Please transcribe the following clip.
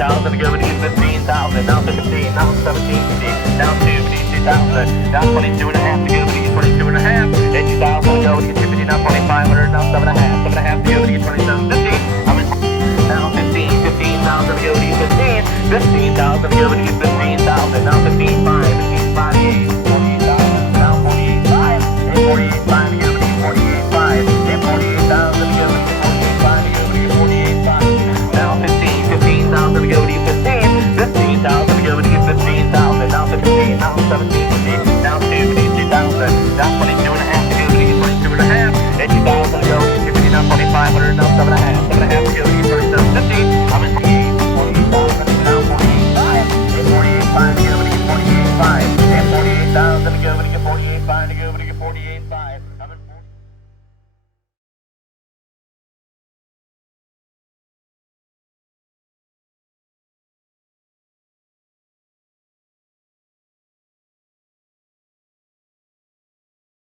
15,000 to go to 15,000. Now 16, now 17, 15, now 2,000. Now 22 and a half to go to 22 and a half. 8,000 to go to 50, now 2,500. Now 7 and a half, 7 and a half to go to 27, 50. Now 15, 15,000 to go to 15. 15,000 to go to 15,000. Now 15, 5, 15, 5, 8, 48,000. Now 48, 5, and 48, 5 to go to 48, 5, and 48,000 to go to 48, 5 to go to 48, 5. Now 15, 15,000 to go to 15. 15,000 to go to 15,000. Now 15, now 17, 15, now 2,000. Now 22 and a half to go to 22 and a half. 8,000 to go to 50, now 2,500. Now 7